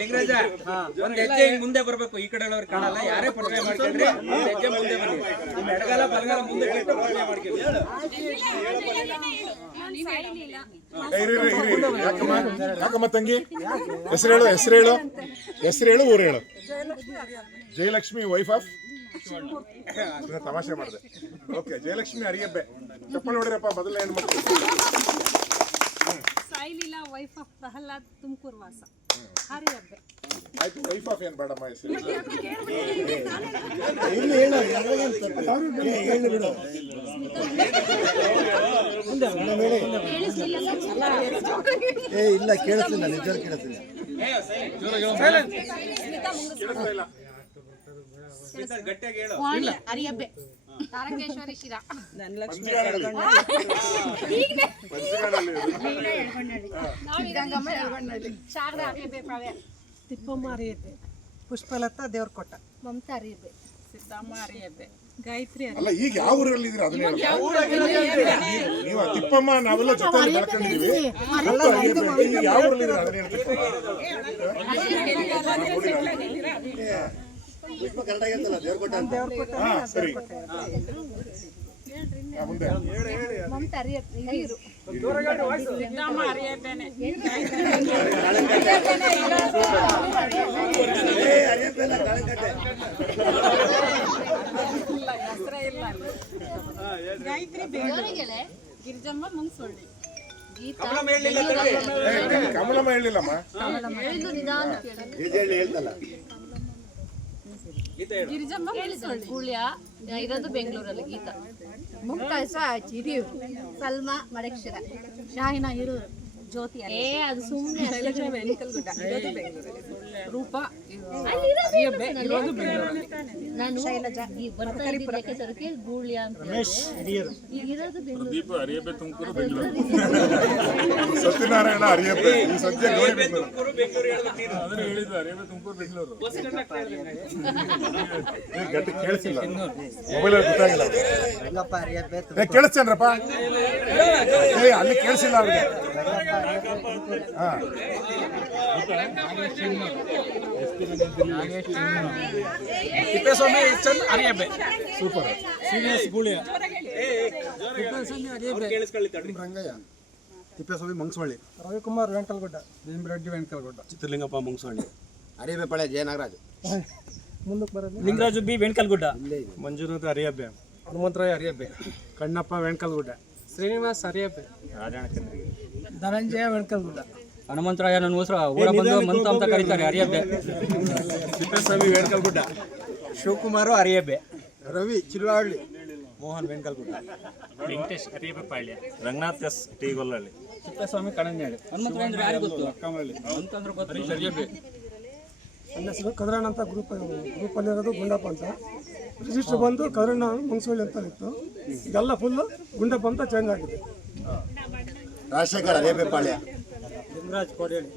ಲಿಂಗರಾಜ ಒಂದ್ ಹೆಜ್ಜೆ ಮುಂದೆ ಬರ್ಬೇಕು, ಈ ಕಡೆ ಕಾಣಲ್ಲ, ಯಾರೇ ಪರಿಚಯ ಮಾಡ್ಕೊಂಡ್ರೆ ಒಂದ್ ಹೆಜ್ಜೆ ಮುಂದೆ ಬನ್ನಿ, ನಿಮ್ಮ ಎಡಗಾಲ ಬಲಗಾಲ ಮುಂದೆ ಬಿಟ್ಟು ಪರಿಚಯ ಮಾಡ್ಕೊಳ್ಳಿ. ಯಾಕಮ್ಮ ತಂಗಿ ಹೆಸರು ಹೇಳು ಊರು ಹೇಳು. ಜಯಲಕ್ಷ್ಮಿ ವೈಫ್ ಆಫ್ ತಮಾಷೆ ಮಾಡಿದೆ. ಓಕೆ, ಜಯಲಕ್ಷ್ಮಿ ಅರಿಯಬ್ಬೆ. ಚಪ್ಪಲ್ ನೋಡಿರಪ್ಪ. ಮೊದಲನೇ ಹೆಣ್ಮಕ್ಳು ಸಾಯಿಲೀಲಾ ವೈಫ್ ಆಫ್ ಪ್ರಹ್ಲಾದ್ ತುಮಕೂರು ವಾಸ ಹರಿಯಬ್ಬೆ. ಆಯ್ತು, ವೈಫ್ ಆಫ್ ಏನ್ ಬೇಡಮ್ಮ ಹೆಸರು. ಇಲ್ಲ ಕೇಳಿಸ್ತಿಲ್ಲ, ನಿಜ ಕೇಳಿಸ್ತಿಲ್ಲ. ಗಟ್ಟಿಯಾಗಿ ಹೇಳು. ಹರಿಯಬ್ಬೆ. ತಾರಕೇಶ್ವರಿ ಶಿರಾ. ಧನಲಕ್ಷ್ಮಿ ಶಾರದಾ ಹರಿಯಬ್ಬೆ. ಪ್ರವ್ಯ ತಿಪ್ಪಮ್ಮ ಹರಿಯಬ್ಬೆ. ಪುಷ್ಪಲತಾ ದೇವ್ರಕೊಟ್ಟ. ಮಮತಾ ಹರಿಯಬ್ಬೆ. ಸಿದ್ದಮ್ಮ ಹರಿಯಬ್ಬೆ. ಗಾಯತ್ರಿ ಅಲ್ಲ, ಈಗ ಯಾವ ಊರಲ್ಲಿ ಇದ್ದೀರಾ ಅದನ್ನ ಹೇಳಿ. ನೀವು ತಿಪ್ಪಮ್ಮ ನಾವೆಲ್ಲ ಜೊತೆ ಬೆಳ್ಕೊಂಡಿದೀವಿ. ಯಾವ ಊರಲ್ಲಿ ಇದ್ದೀರಾ ಅದನ್ನ ಹೇಳಿ. ಪುಷ್ಪ ಕನ್ನಡ ಹೇಳ್ತಲ್ಲ, ದೇವ್ರಕೊಟ್ಟ ಅಂತ. ಸರಿ, ಮುಂದೆ ಮಮತಾ ಹರಿಯಬ್ಬೆ. ಹಿರಿಯರು. ಸಿದ್ದಮ್ಮ ಹರಿಯಬ್ಬೆನೆ. ಗಾಯತ್ರಿ ಬೇಗರೆ. ಗಿರಿಜಮ್ಮ ಮುಂಗ್ಸೊಳ್ಳಿ. ಕಮಲಮ್ಮ ಹೇಳಿಲ್ಲ, ಕಮಲಮ್ಮ ಹೇಳಿಲ್ಲಮ್ಮ. ಹೇಳ್ತಲ್ಲ. ಗಿರಿಜಮ್ಮ ಮುಂಗ್ಸೊಳ್ಳಿ. ಗುಳ್ಯ ಇರೋದು ಬೆಂಗಳೂರಲ್ಲಿ. ಗೀತಾ ಮುಮ್ತಾಜ್ ಹಿರಿಯೂರು. ಸಲ್ಮಾ ಮಡಕ್ಷರ. ಶಾಹಿನಾ ಹಿರೂರು. ಜ್ಯೋತಿ ಅದು ಸುಮ್ಮನೆ ರೂಪ. ನಾನು ಬರ್ತಾ ಇದ್ದಿದ್ದಕ್ಕೆ ಸರ್ಕೆ ಗೂಳ್ಯ ಅಂತ ಇರೋದು ಬೆಂಗಳೂರು. ಸತ್ಯನಾರಾಯಣ ಅರಿಯಬ್ಬೆ. ಈ ಸದ್ಯ ನೋಡಿ ಗಟ್ಟಿ ಕೇಳಿಸಿಲ್ಲ, ಮೊಬೈಲ್ ಗೊತ್ತಾಗಿಲ್ಲ. ಕೇಳಿಸ್ತೇನ್ರಪ್ಪ, ಅಲ್ಲಿ ಕೇಳಿಸಿಲ್ಲ ಅವ್ರಿಗೆ. ತಿಪ್ಪೇಸ್ವಾಮಿ ಅರಿಯಬ್ಬೆ. ಸೂಪರ್. ರಂಗಯ್ಯ. ತಿಪ್ಪೇಸ್ವಾಮಿ ಮಂಗಸವಳ್ಳಿ. ರವಿಕುಮಾರ್ ವೆಂಕಲ್ಗುಡ್ಡ. ಭೀಮರೆಡ್ಡಿ ವೆಂಕಲ್ಗುಡ್ಡ. ಚಿತ್ರಲಿಂಗಪ್ಪ ಮಂಗಸವಳ್ಳಿ. ಅರಿಯಬ್ಬೆ ಪಾಳ್ಯ ಜಯನಾಗರಾಜ್. ಮುಂದಕ್ಕೆ ಬರೋದು ಲಿಂಗರಾಜು ಬಿ ವೆಂಕಲ್ಗುಡ್ಡ. ಮಂಜುನಾಥ್ ಅರಿಯಬ್ಬೆ. ಹನುಮಂತರಾಯ ಅರಿಯಬ್ಬೆ. ಕಣ್ಣಪ್ಪ ವೆಂಕಲ್ಗುಡ್ಡ. ಶ್ರೀನಿವಾಸ್ ಅರಿಯಬ್ಬೆ. ಧನಂಜಯ ವೆಂಕಲ್ಗುಡ್ಡ. ಹನುಮಂತರಾಯ ನನ್ನ ಹೆಸರು ಊರ ಬಂದು ಮಂತ ಅಂತ ಕರೀತಾರೆ, ಅರಿಯಬ್ಬೆ. ತಿಪ್ಪೇಸ್ವಾಮಿ ವೆಂಕಲ್ಗುಡ್ಡ. ಶಿವಕುಮಾರು ಅರಿಯಬ್ಬೆ. ರವಿ ಚಿಲ್ವಾಹಳ್ಳಿ. ಮೋಹನ್ ವೆಂಕಲ್ಗುಡ್ಡ. ವೆಂಕಟೇಶ್ ಅರಿಯಬ್ಬೆ ಪಾಳ್ಯ. Ranganath S T Gollahalli. ತಿಪ್ಪೇಸ್ವಾಮಿ ಕಣಂಜಾಳಿ. ಹನುಮಂತರಾಯ ಅಂದ್ರೆ ಯಾರು ಗೊತ್ತು? ಅಂತಂದ್ರೆ ಗೊತ್ತು. ಅರಿಯಬ್ಬೆ. ನನ್ನ ಹೆಸರು ಕದ್ರಣ್ಣ ಅಂತ ಗ್ರೂಪಲ್ಲಿರೋದು ಗುಂಡಪ್ಪ ಅಂತ. ರಿಜಿಸ್ಟರ್ ಬಂದು ಕದ್ರಣ್ಣ ಮಂಗಸವಳ್ಳಿ ಅಂತ ಇತ್ತು. ಇದೆಲ್ಲ ಫುಲ್ಲು ಗುಂಡಪ್ಪ ಅಂತ ಚೇಂಜ್ ಆಗಿದೆ. ರಾಜಶೇಖರ್ ಅರಿಯಬ್ಬೆ ಪಾಳ್ಯ. ಲಿಂಗರಾಜ್ ಕೋಡಿಹಳ್ಳಿ.